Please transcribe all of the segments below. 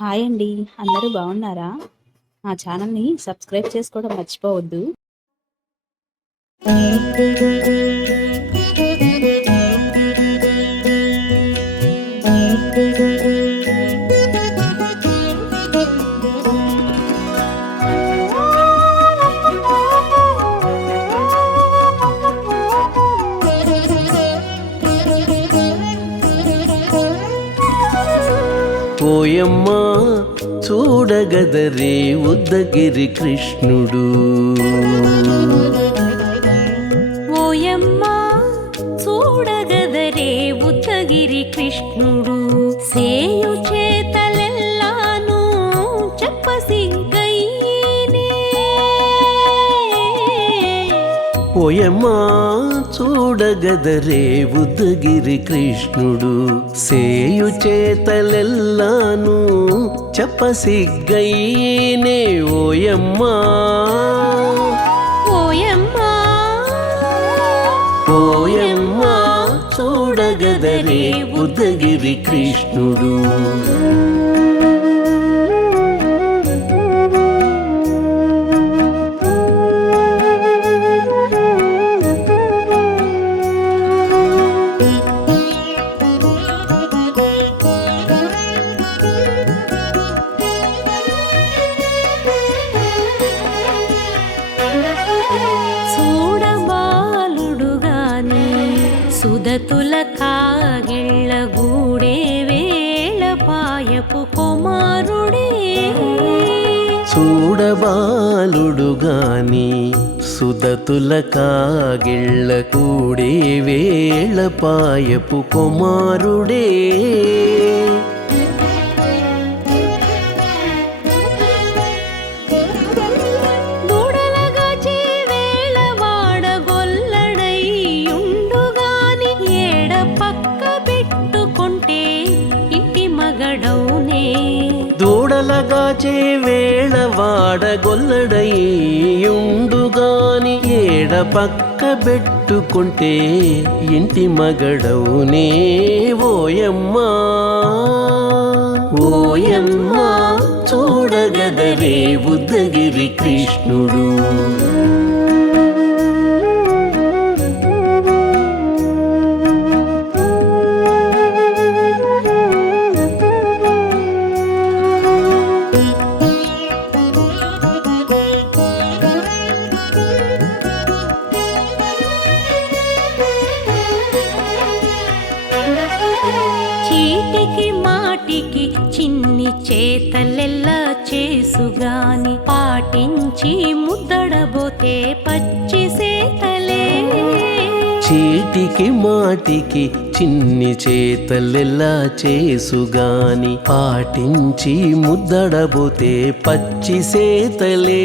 Hi అండి. అందరూ బాగున్నారా? మా ఛానల్‌ని సబ్స్క్రైబ్ చేసుకోవడం మర్చిపోవద్దు. ఓయమ్మా చూడగదరే ఉద్దగిరి కృష్ణుడు. ఓయమ్మా చూడగదరే ఉద్దగిరి కృష్ణుడు. సేయు చేతలెల్లాను చెప్పసిగ్గయ్యేనే. ఓయమ్మా చూడగదరే ఉద్దగిరి కృష్ణుడు. సేయు చేతలెల్లాను చెప్పసిగ్గయ్యేనే. ఓయమ్మా ఓయమ్మా ఓయమ్మా చూడగదరే ఉద్దగిరి కృష్ణుడు. సుదతుల కాగిళ్ళ గూడే వేళ పాయపు కుమారుడే. చూడబాలుడుగాని సుదతుల కాగిళ్ళ కూడే వేళ పాయపు కుమారుడే. దూడలగాచే వేళ వాడగొల్లడయ్యుండుగాని ఏడ పక్క పెట్టుకుంటే ఇంటి మగడవునే. ఓయమ్మా ఓయమ్మా చూడగదరే ఉద్దగిరి కృష్ణుడు. చీటికి మాటికి చిన్ని చేతలెల్లా చేసుగాని పాటించి ముద్దడబోతే పచ్చి సేతలే. చీటికి మాటికి చిన్ని చేతలెల్లా చేసుగాని పాటించి ముద్దడబోతే పచ్చి సేతలే.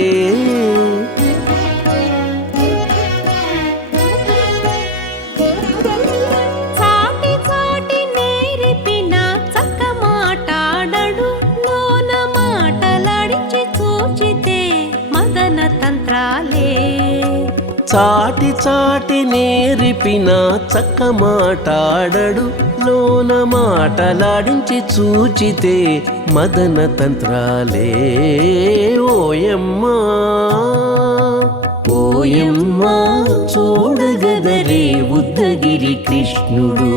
చాటి చాటి నేరిపిన చక్క మాటాడడు లోన మాటలాడించి చూచితే మదన తంత్రాలే. ఓయమ్మా ఓయమ్మా చూడగదరే ఉద్దగిరి కృష్ణుడు.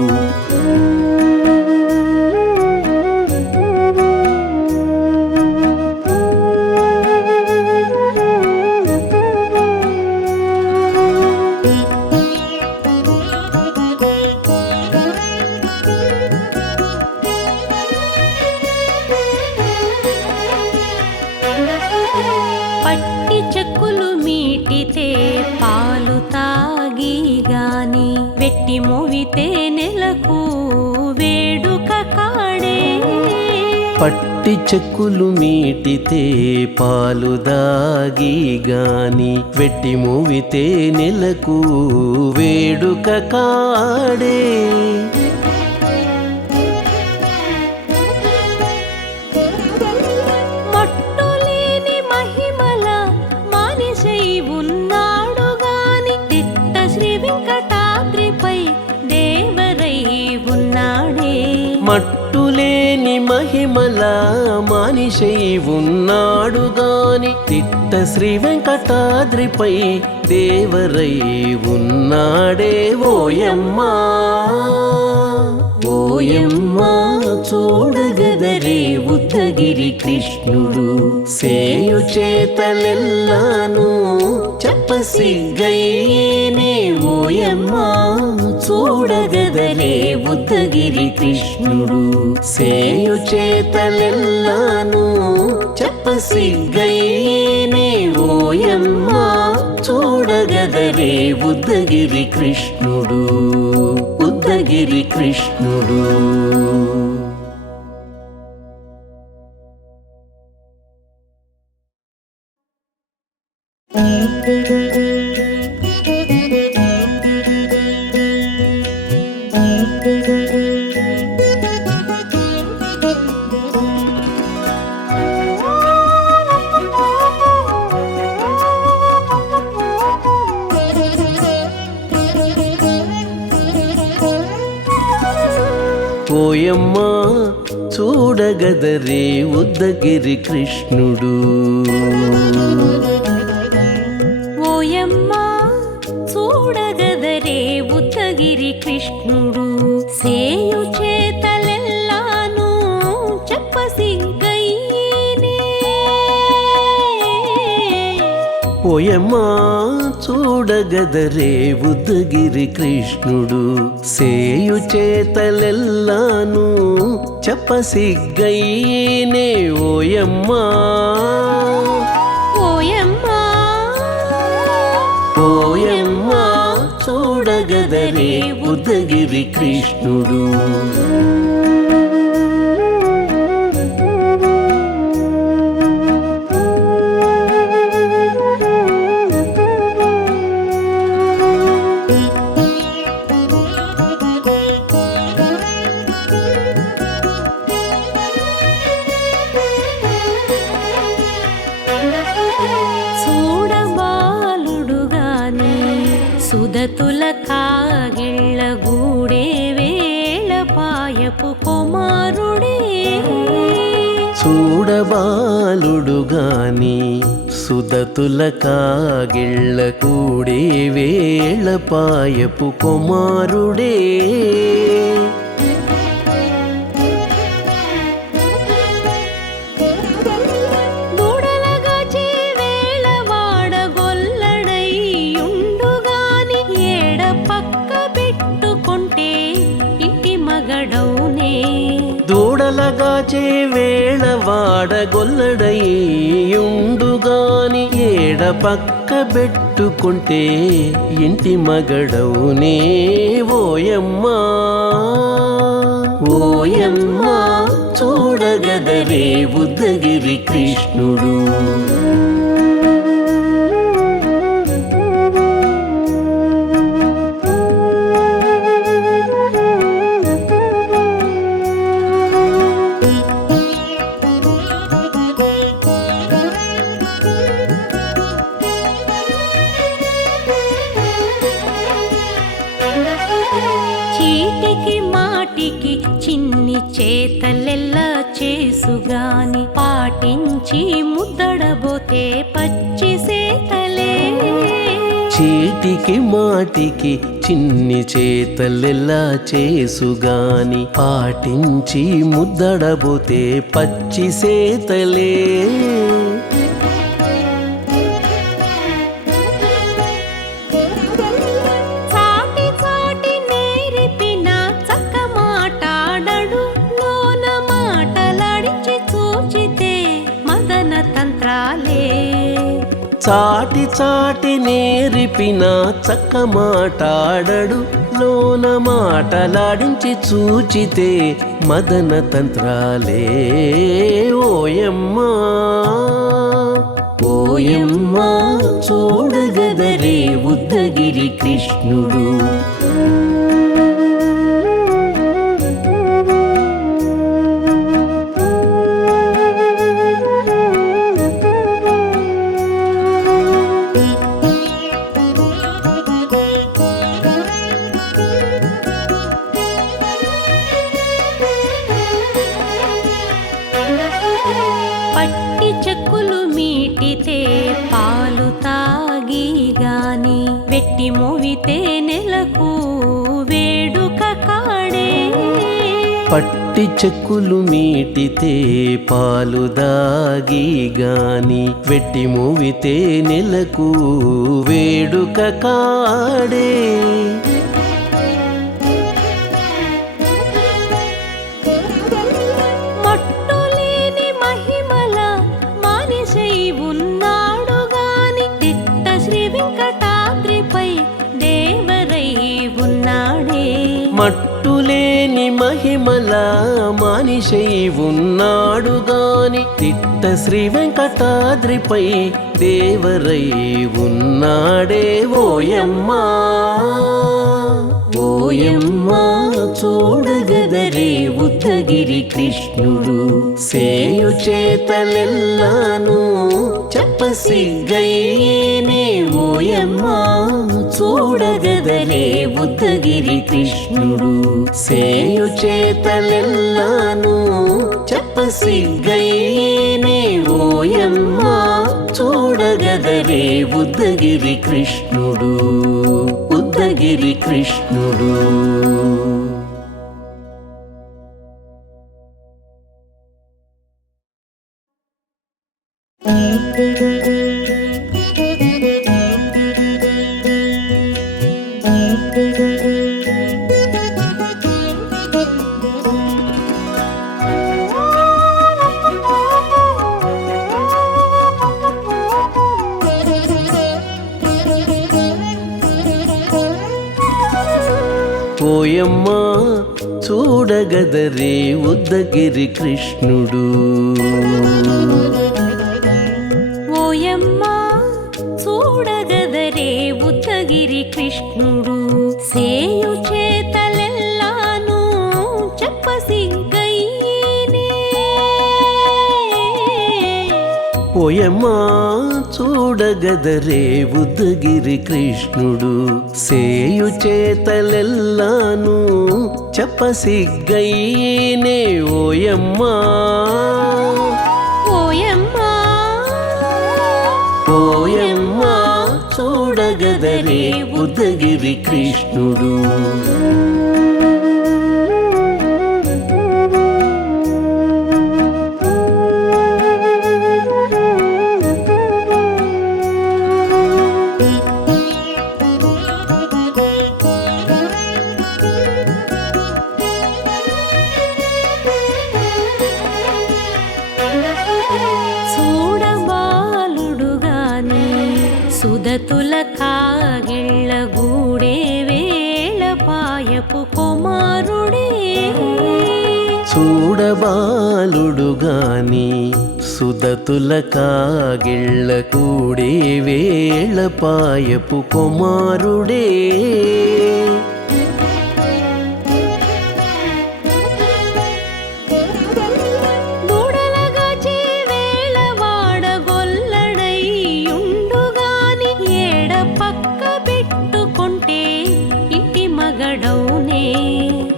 పట్టి చెక్కులు మీటితే పాలు తాగి గాని వెట్టి మోవితే నెలకు వేడుక కాడే. పట్టి చెక్కులు మీటితే పాలు దాగి గాని వెట్టి మోవితే నెలకు వేడుక కాడే. మట్టులేని మహిమ తిరుమల మానిషై ఉన్నాడు గాని తిట్ట శ్రీ వెంకటాద్రిపై దేవరై ఉన్నాడే ఓయమ్మా ఓయమ్మా చూడగదరే ఉద్దగిరి కృష్ణుడు సేయు చేతలెల్లాను చెప్పసిగ్గయ్యేనే ఓయమ్మా చూడగదరే ఉద్దగిరి కృష్ణుడు సేయు చేతలెల్లాను చెప్పసిగ్గయ్యేనే ఓయమ్మా చూడగదరే ఉద్దగిరి కృష్ణుడు ఉద్దగిరి కృష్ణుడు. ఓయమ్మా చూడగదరే ఉద్దగిరి కృష్ణుడు ఓయమ్మా చూడగదరే ఉద్దగిరి కృష్ణుడు సేయు చేతలెల్లాను చెప్పసిగ్గయ్యేనే ఓయమ్మా చూడగదరే ఉద్దగిరి కృష్ణుడు సేయు చేతలెల్లాను చెప్పసిగ్గయ్యేనే ఓయమ్మా ఓయమ్మా ఓయమ్మా చూడగదరే ఉద్దగిరి కృష్ణుడు. సుదతుల కాగిళ్ళ గూడే వేళ పాయపు కుమారుడే చూడబాలుడు గాని సుదతుల కాగిళ్ళ కూడే వేళ పాయపు కుమారుడే దూడలగాచే వేళ వాడగొల్లడయ్యుండుగాని ఏడ పక్క పెట్టుకుంటే ఇంటి మగడవునే ఓయమ్మా ఓయమ్మా చూడగదరే ఉద్దగిరి కృష్ణుడు. చిన్ని చేతలెల్లా చేసుగాని పాటించి ముద్దడబోతే పచ్చి సేతలే చీటికి మాటికి చిన్ని చేతలెల్లా చేసుగాని పాటించి ముద్దడబోతే పచ్చి సేతలే చాటి చాటి నేరిపిన చక్క మాటాడడు లోన మాటలాడించి చూచితే మదన తంత్రాలే ఓయమ్మా ఓయమ్మా చూడగదరే ఉద్దగిరి కృష్ణుడు. పట్టి చెక్కులు మీటితే పాలు తాగి గాని వెట్టి మోవితే నెలకు వేడుక కాడే. పట్టి చెక్కులు మీటితే పాలు దాగి గాని వెట్టి మూవితే నెలకు వేడుక కాడే. మట్టులేని మహిమల మానిషై ఉన్నాడు గాని తిట్ట శ్రీ వెంకటాద్రిపై దేవరై ఉన్నాడే. మట్టులేని మహిమల మానిషై ఉన్నాడు గాని తిట్ట శ్రీ వెంకటాద్రిపై దేవరై ఉన్నాడే. ఓయమ్మా ఓయమ్మా చూడగదరే ఉద్దగిరి కృష్ణుడు సేయు చేతలెల్లాను చెప్పసిగ్గయ్యేనే. ఓయమ్మా చూడగదరే ఉద్దగిరి కృష్ణుడు సేయు చేతలెల్లాను చెప్పసిగ్గయ్యేనే. ఓయమ్మా చూడగదరే ఉద్దగిరి కృష్ణుడు ఉద్దగిరి కృష్ణుడు. ఓయమ్మా చూడగదరే ఉద్దగిరి కృష్ణుడు. ఓయమ్మా చూడగదరే ఉద్దగిరి కృష్ణుడు సేయు చేతలెల్లాను చెప్పసిగ్గయ్యేనే. ఓయమ్మా చూడగదరే ఉద్దగిరి కృష్ణుడు సేయు చేతలెల్లాను చెప్పసిగ్గయ్యేనే. ఓయమ్మా ఓయమ్మా ఓయమ్మా చూడగదరే ఉద్దగిరి కృష్ణుడు. చూడబాలుడు గాని సుదతుల కాగిళ్ళ గూడే వేళ పాయపు కుమారుడే. చూడబాలుడు గాని సుదతుల కాగిళ్ళ కూడే వేళ పాయపు కుమారుడే. దూడలగాచే వేళ వాడగొల్లడై ఉండుగాని ఏడ పక్క పెట్టుకుంటే ఇంటి మగడౌనే.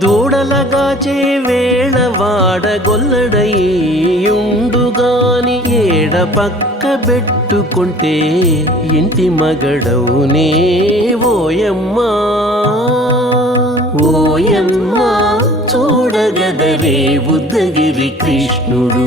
దూడలగాచే వేళ వాడగొల్లడయ్యుండుగాని ఏడ పక్క పెట్టుకుంటే ఇంటి మగడవునే. ఓయమ్మా ఓయమ్మా చూడగదరే ఉద్దగిరి కృష్ణుడు.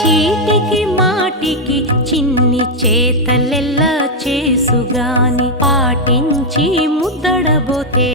చీటికి మాటికి చిన్ని చేతలెల్లా చేసుగాని పాటించి ముద్దడబోతే